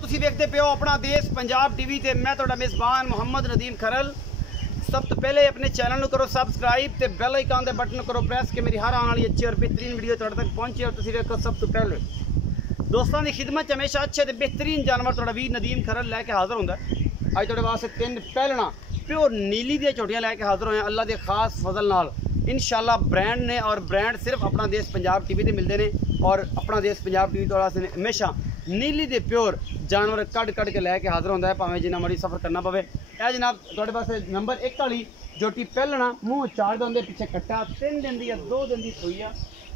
तुसीं वेखदे पियो अपना देश पंजाब टीवी ते मैं तुहाडा मेज़बान मुहम्मद नदीम खरल। सब तो पहले अपने चैनल को करो सब्सक्राइब ते बेल आइकन दे बटन करो प्रेस कि मेरी हर आने वाली अच्छी और बेहतरीन वीडियो तुहाडे तक पहुंचे और तुसीं वेखो सब तो पहले। दोस्तों की खिदमत हमेशा अच्छे ते बेहतरीन जानवर तुहाडा वीर नदीम खरल लैके हाज़र हुंदा है। अज तुहाडे वास्ते 3 पहलना प्योर नीली दी झोटियां लैके हाज़र होए अल्लाह के खास फजल नाल। इंशाल्लाह ब्रांड ने और ब्रांड सिर्फ अपना देश पंजाब टीवी ते मिलते हैं और अपना देश पंजाब टीवी तो हमेशा नीली दे प्योर जानवर कट के लैके हाज़र होंदा है भावें जिन्ना मर्जी सफ़र करना पवे। यह जनाब तुहाडे पास नंबर 1 वाली झोटी पहलना मूँह 4 दंदे पीछे कट्टा 3 दिन दी या 2 दिन की सूई है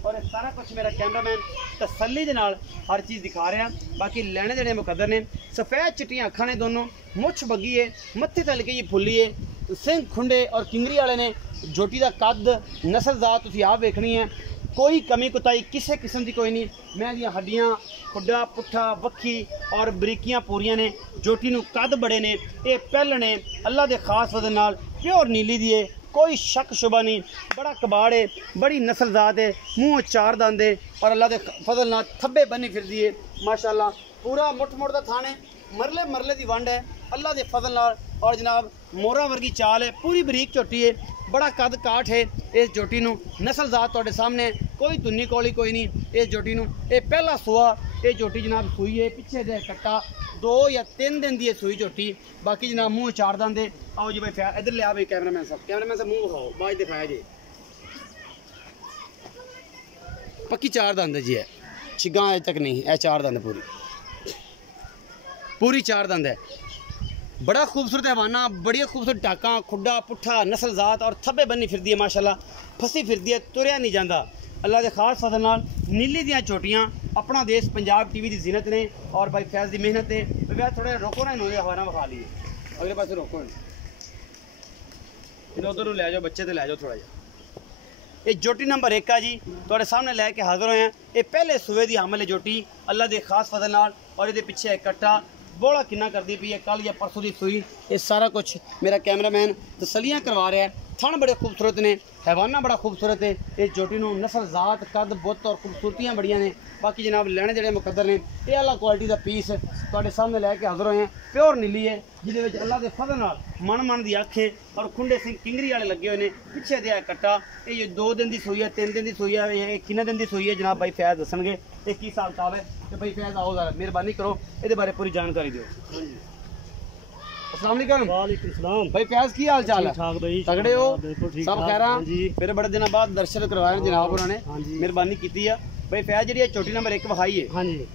और सारा कुछ मेरा कैमरामैन तसल्ली दे नाल हर चीज़ दिखा रहा। बाकी लैने देने मुकद्दर ने सफ़ेद चिट्टियां अखां ने दोनों मुछ बगी है मत्थे ते लगी फुल्ली है सिंह खुंडे और किंगरी वाले ने। झोटी का कद नस्ल जात तुसीं आप वेखनी है कोई कमी कुताई किसी किस्म की कोई नहीं। मैं दी हड्डियां खुड्डा पुट्ठा वक्खी और बरीकियां पूरियां ने। झोटी नूं कद बड़े ने ये पहलने अल्लाह के खास वजह नाल प्योर नीली दी है कोई शक शुबा नहीं। बड़ा कबाड़ है बड़ी नस्ल जात है मूँह 4 दंद है और अल्लाह के फजल नाल थब्बे बनी फिरदी है माशाअल्लाह। पूरा मुठ मुठ दा थान है मरले मरले की वंड है अल्लाह के फजल नाल और जनाब मोरा वर्गी चाल है पूरी बरीक झोटी है बड़ा कद काठ है। इस झोटी नूं नस्ल जात तुहाडे सामने कोई धुन्नी कौली कोई नहीं। इस झोटी नूं ये पहला सुआ ये झोटी जनाब सूई है पिछे दे कट्टा 2 या 3 दिन की सूई झोटी। बाकी जनाब मूँह 4 दंद है। आओ जी भाई फिर इधर लिया भाई कैमरामैन साहब मुँह दिखाओ बाज दिखाया जी पक्की 4 दंद जी है छिगा अज तक नहीं है 4 दंद पूरी 4 दंद है। बड़ा खूबसूरत हैवाना बड़ी खूबसूरत टाका खुड्डा पुट्ठा नस्ल जात और थब्बे बनी फिरदी है माशाल्लाह फसी फिरदी है तुरया नहीं जाता। अल्लाह के खास फजल नाल नीली दियाँ झोटियां अपना देश पंजाब टीवी की जीनत ने और भाई फैज़ की मेहनत है। वह थोड़ा रोको ना इन्होंने हवाना विखा लीए अगले पास रोको इन्हें उधर लै जाओ बच्चे तो लै जाओ थोड़ा जा। ये झोटी नंबर 1 है जी थोड़े सामने लैके हाज़र होए हैं। ये पहले सूबे की हमल है झोटी अल्लाह के खास फजल नाल और ये पिछे एक कट्टा बोला किन्ना करती पी है कल या परसों की सूई। ये सारा कुछ मेरा कैमरामैन तसलियाँ करवा रहा है। थन बड़े खूबसूरत ने हैवाना बड़ा खूबसूरत है। इस झोटी नूं नस्ल जात कद बुत और खूबसूरतियाँ बड़ियां ने। बाकी जनाब लैने देने मुकद्दर ने ये अल्लाह क्वालिटी का पीस तुहाडे सामने लैके हाज़र होए हैं प्योर नीली है जिहदे अल्लाह के फजल नाल मन की अख है और खुंडे सिंह किंगरी वाले लगे हुए हैं पिछे दिया कट्टा। ये 2 दिन की सूई है 3 दिन की सूई है ये किन्ने दिन की सूई है जनाब भाई फैज़ दसणगे ये की हिसाब किताब है। तो भाई फैज़ आओ जरा मेहरबानी करो ये बारे पूरी जानकारी दो। अस्सलाम वालेकुम भाई फैज़ की हाल चाल है तगड़े हो सब खैर मेरे बड़े दिन बाद दर्शन करवाए जनाब उन्होंने मेहरबानी की है। भाई फैज़ जी झोटी नंबर 1 विखाई है हाँ जी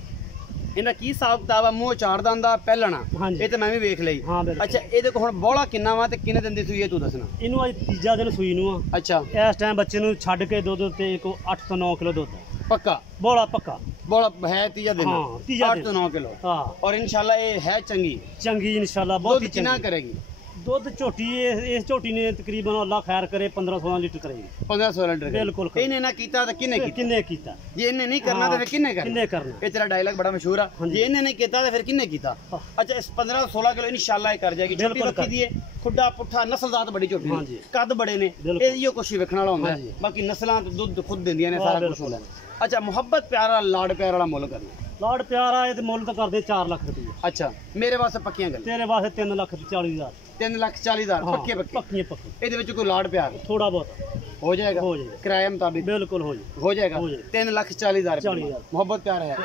इन्हें की हिसाब किताब है मूँह 4 दंद दा पहलना ये तो मैं भी वेख ली। अच्छा ये को हुण बौला किन्ना वा ते किन्ने दिन दी सूई है तू दसना इनू अज तीजा दिन सूई नू आ। अच्छा इस टाइम बच्चे नू छड्ड के दुध ते 8 तो 9 किलो दुध पक्का पक्का बौला है तीजा दिन 8 तो 9 किलो और इंशाल्लाह ये है चंगी इंशाल्लाह बहुत ही कितना करेगी दुध झोटी इस झोटी ने तकरीबन अल्लाह खैर करे 15-16 लीटर करेगी 15-16 लीटर बिल्कुल। इन्हें ना कीता तो किन्ने कीता जे इन्हें नहीं करना तो फिर किन्ने करना ये तेरा डायलॉग बड़ा मशहूर है जे इन्हें नहीं कीता तो फिर किन्ने कीता। अच्छा इस 15-16 किलो इंशाल्लाह ये कर जाएगी झोटी दी खुड्डा पुट्ठा नस्ल जात बड़ी झोटी कद बड़े ने ये कुछ वेखण वाला होंदा है बाकी नस्लां दुध खुद दिंदियां ने सारा कुछ होंदा। अच्छा मुहब्बत प्यारा लाड प्यार वाला मुल करना लाड प्यारा ये मुल तो करदे 4 लाख रुपये। अच्छा मेरे वास्ते पक्कियां गल तेरे वास्ते 3,40,000 3,40,000 पक्की ये कोई लाड प्यार थोड़ा बहुत हो जाएगा किराए मुताबिक बिल्कुल हो जाएगा 3,40,000 मोहब्बत प्यार है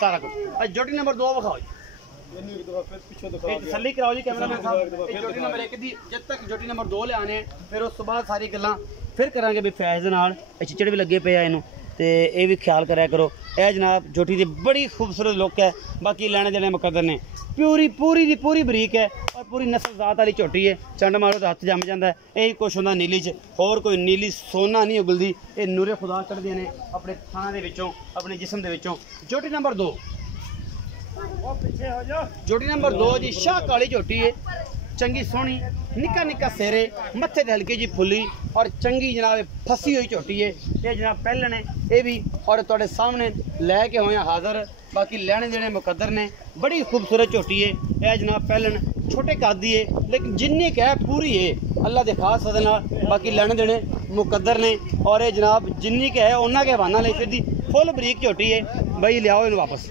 सारा कुछ। झोटी नंबर 2 विखाओ तसल्ली कराओ जी कैमरामैन साहब। झोटी नंबर 1 दी जब तक झोटी नंबर 2 ले आने फिर उस तो बाद सारी गल्लां फिर करांगे भी फैज़ नाल चिचड़ भी लगे पे इनू तो ये भी ख्याल कराया करो। यह जनाब झोटी की बड़ी खूबसूरत लुक है बाकी लैने देने मुकद्दर ने पूरी बरीक है और पूरी नस्ल जात वाली झोटी है। चंड मारो तो हथ जम जाता है यही कुछ होंदा नीली च होर कोई नीली सोना नहीं उगलती ये नूरे खुदा चढ़ते हैं अपने थाना के विचों अपने जिसम के विचों। झोटी नंबर 2 झोटी नंबर 2 जी शाह काली झोटी है चंगी सोहनी निक्का सिर है मत्थे ते हल्की जी फुली और चंगी जनाब फसी हुई झोटी है। ये जनाब पहलने ये भी और तुहाडे सामने लैके होए हाज़र बाकी लैने देने मुकद्दर ने बड़ी खूबसूरत झोटी है। यह जनाब पहलन छोटे कद दी है लेकिन जिन्नी कह पूरी है अल्लाह के खास फजल नाल बाकी लैने देने मुकद्दर ने और ये जनाब जिन्नी कह है उन्ना के हवाना ले फिर दी फुल बरीक झोटी है। बई लियाओ इन वापस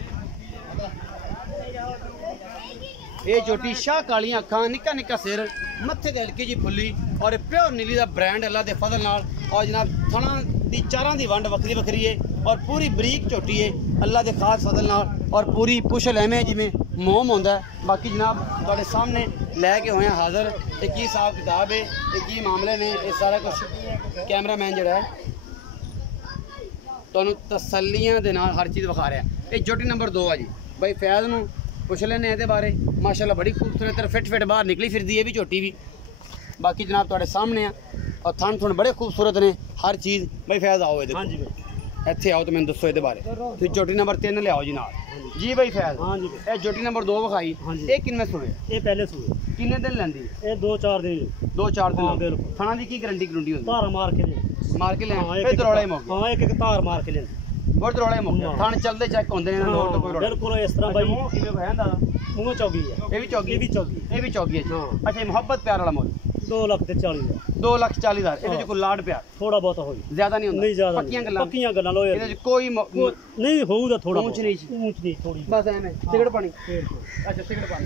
ये झोटी शाह कालियां अखां, निक्का निक्का सिर, मत्थे ते हल्की जी फुल्ली और प्योर नीली का ब्रांड अल्लाह के फजल नाल। और जनाब थणा दी चारां दी वंड वक्री वक्री है और पूरी बरीक झोटी है अल्लाह के खास फजल नाल और पूरी पुछ लैमे जिमें मोम होंदा है। बाकी जनाब तुहाडे सामने लैके होए हाज़र, ये की हिसाब किताब है, ये की मामले ने, ये सारा कुछ कैमरा मैन जिहड़ा है तुहानूं तसल्लियां दे नाल हर चीज़ विखा रहा है। ये झोटी नंबर 2 है जी। भाई फैज़ नूं पुछ लेने ये बारे, माशाल्लाह बड़ी खूबसूरत है, फिट बाहर निकली फिरदी है भी झोटी भी। बाकी जनाब तुहाडे सामने है और थन थुन बड़े खूबसूरत ने हर चीज़। भाई फैज़ आओ इधर, हाँ जी भाई इत्थे आओ तो मैंने दसो ये बारे। फिर झोटी नंबर 3 लियाओ जी नाल जी। भाई फैज़ हाँ जी, ये झोटी नंबर 2 विखाई, ये किन्ने सूए? ये पहले सूए। किन्ने दिन लैंदी? ये 2-4 दिन। 2-4 दिन। थाना दी की गारंटी होंदी? धार मार के ले फिर दरौले मुक। हां एक धार मार के ले बहुत दरौले मुक। थान चलदे चेक होंदे ने लोर तो कोई बिल्कुल इस तरह। भाई मुंह किवें होया दादा? मुंह चौगी है। ये भी चौगी है जी। अच्छा मोहब्बत प्यार वाला मुल 2,40,000। 2,40,000 ਇਹਦੇ ਚ ਕੋਈ ਲਾਡ ਪਿਆਰ ਥੋੜਾ ਬਹੁਤ ਹੋਈ, ਜ਼ਿਆਦਾ ਨਹੀਂ ਹੁੰਦਾ? ਨਹੀਂ ਜ਼ਿਆਦਾ, ਪੱਕੀਆਂ ਗੱਲਾਂ ਲੋ ਇਹਦੇ ਚ ਕੋਈ ਨਹੀਂ ਹੋਊਗਾ, ਥੋੜਾ ਉੱਚ ਨਹੀਂ ਥੋੜੀ ਬਸ ਐਵੇਂ ਸਿਗੜ ਪਾਣੀ। ਅੱਛਾ ਸਿਗੜ ਪਾਣੀ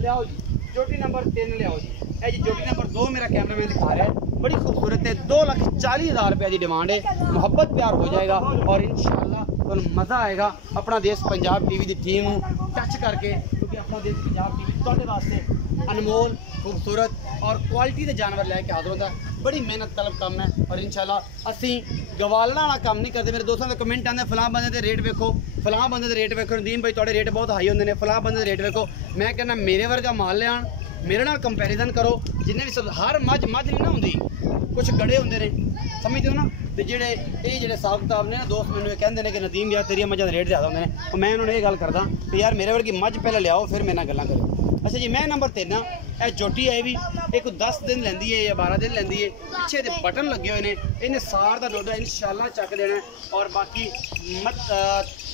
ਲਿਆਓ ਜੀ। झोटी नंबर 3 लियाओ जी। ये जी झोटी नंबर 2 मेरा कैमरामैन दिखा रहा है, बड़ी खूबसूरत है। 2,40,000 रुपये की डिमांड है। मोहब्बत प्यार हो जाएगा और इंशाल्लाह तो मज़ा आएगा। अपना देश पंजाब टीवी की टीम टच करके, क्योंकि अपना देश पंजाब टीवी तुहाडे वास्ते अनमोल खूबसूरत और क्वालिटी के जानवर लैके हाजिर होता है। बड़ी मेहनत तलब काम है और इंशाल्लाह असी गवालना वाला काम नहीं करते। मेरे दोस्तों के कमेंट आते फलां बंदे के रेट वेखो, फलां बंदे के रेट वेखो, नदीम भाई तुहाडे रेट बहुत हाई होंदे ने, फलां बंदे के रेट वेखो। मैं कहना मेरे वर्गा माल लियान, मेरे नाल कंपैरिजन करो। जिन्हें भी हर मझ नहीं ना होंदी, कुछ गड़े होंदे ने, समझते हो ना। तो जेडे हिसाब किताब ने ना, दोस्त मैंने कहते हैं कि नदीम यार तेरिया मझां दे रेट ज़्यादा होंदे ने, और मैं उन्होंने ये गल करदा कि यार मेरे वर्गी मझ पहले लियाओ फिर मेरे नाल गल्लां करो। अच्छा जी, मैं नंबर 3 यह झोटी है भी एक 10 दिन लैंदी है या 12 दिन लैंदी है। पिछे दे बटन लगे हुए हैं, इन्हें सार का डोडा इंशाल्लाह चक देना है। और बाकी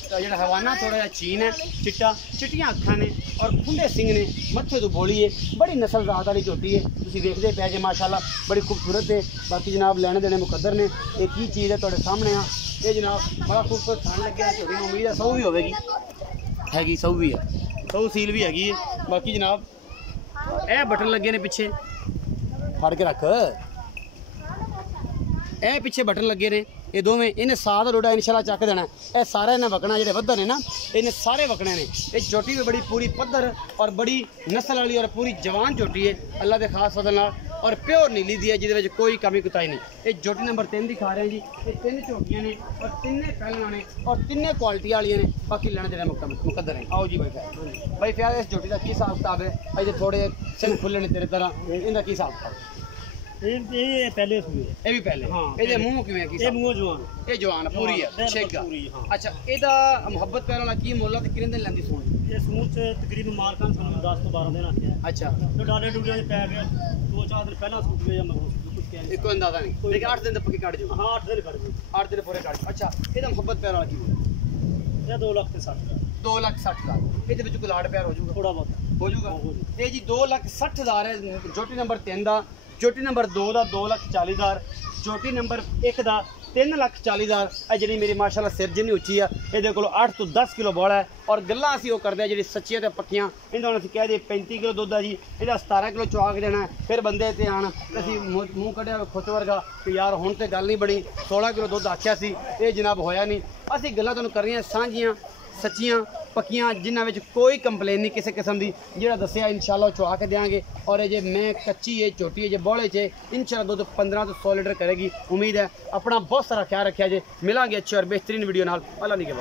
जो हवाना थोड़ा जहा चीन है, चिट्टियां अखां ने और खुंडे सिंह ने, मत्थे तो बोली है, बड़ी नस्ल जात वाली झोटी है। तुसीं देखदे पै जे माशाल्लाह बड़ी खूबसूरत है। बाकी जनाब लैने देने मुकद्दर ने। एक ही चीज़ है तुहाडे सामने आ, ये जनाब बड़ा खूबसूरत थान लगे झोटी में, उम्मीद है सौ भी होगी, हैगी सौ भी है, सौ सील भी हैगी है। बाकी जनाब ए बटन लगे ने पिछे, फड़ के रख, ए पिछे बटन लगे ने, ये दोवें इन्हें साथ डोडा इंशाल्लाह चक देना। यह सारे इन्हें वकना जो वधन है ना, इन्हें सारे वकने ने। ये झोटी भी बड़ी पूरी पद्धर और बड़ी नस्ल वाली और पूरी जवान झोटी है अल्लाह के खास फजल नाल और प्योर नीली दी है, जिहदे कोई कमी कुताई नहीं। ये झोटी नंबर 3 दिखा रहे हैं जी। ये 3 झोटियां ने और 3 पहलियां ने और 3 क्वालिटी वाली ने। बाकी लेने देने मुकद्दर है। आओ जी भाई फैज़ इस झोटी का की हिसाब किताब है? अजे थोड़े सिंह खुले ने तेरे तरह, इनका की हिसाब किताब? ये पहले हुए, ये भी पहले। हाँ, ये मुंह किवें की? ये मुंह जवान, ये जवान पूरी है, शेगा। अच्छा, एदा मोहब्बत प्यार वाला की मुल्ला ते कितने दिन लैंदी सूण? ये सूण तकरीबन मार्कां 10 तो 12 दिन आते हैं। अच्छा, तो डाले डूडे पै गए 2-4 दिन पहला सूट गए, मैं कुछ कह नहीं, कोई अंदाजा नहीं, लेकिन 8 दिन तक पक्की काट जाओ। हां 8 दिन काट जाओ, 8 दिन पूरे काट। अच्छा, एदा मोहब्बत प्यार वाला की मुल्ला? ये 2,60,000। 2,60,000 ਇਹਦੇ ਵਿੱਚ ਕੋਈ ਲਾੜ ਪਿਆਰ ਹੋ ਜਾਊਗਾ? ਥੋੜਾ ਬਹੁਤ ਹੋ ਜਾਊਗਾ। ਇਹ ਜੀ 2,60,000 ਹੈ झोटी नंबर 3 ਦਾ। झोटी नंबर 2 ਦਾ 2,40,000। झोटी नंबर 1 ਦਾ 3,40,000। ਇਹ ਜਿਹੜੀ ਮੇਰੀ ਮਾਸ਼ਾਅੱਲਾ ਸਿਰ ਜਿੰਨੀ ਉੱਚੀ ਆ, ਇਹਦੇ ਕੋਲ 8 ਤੋਂ 10 ਕਿਲੋ ਬੋਲਾ ਹੈ। ਔਰ ਗੱਲਾਂ ਅਸੀਂ ਉਹ ਕਰਦੇ ਆ ਜਿਹੜੀ ਸੱਚੀਆਂ ਤੇ ਪੱਕੀਆਂ। ਇਹਦਾ ਹੁਣ ਅਸੀਂ ਕਹਿ ਦੇ 35 ਕਿਲੋ ਦੁੱਧ ਆ ਜੀ, ਇਹਦਾ 17 ਕਿਲੋ ਚਵਾ ਕੇ ਦੇਣਾ। ਫਿਰ ਬੰਦੇ ਤੇ ਆਣ ਅਸੀਂ ਮੂੰਹ ਕੱਢਿਆ ਖੁਸ਼ ਵਰਗਾ ਕਿ ਯਾਰ ਹੁਣ ਤੇ ਗੱਲ ਨਹੀਂ ਬਣੀ, 16 ਕਿਲੋ ਦੁੱਧ ਆਖਿਆ ਸੀ, ਇਹ ਜਨਾਬ ਹੋਇਆ ਨਹੀਂ। ਅਸੀਂ ਗੱਲਾਂ ਤੁਹਾਨੂੰ ਕਰ ਰਹੀਆਂ ਸਾਂਝੀਆਂ सच्चियां पक्कियां, जिन्होंने कोई कंप्लेन नहीं किसी किस्म की। जो दसिया इंशाल्लाह चुआ के देंगे। और जे मैं कच्ची है झोटी है जे बौले च इंशाल्लाह दुध 15 तो 100 लीटर करेगी। उम्मीद है। अपना बहुत सारा ख्याल रखा जे। मिलेंगे अच्छे और बेहतरीन वीडियो नाल। अल्लाह नहीं के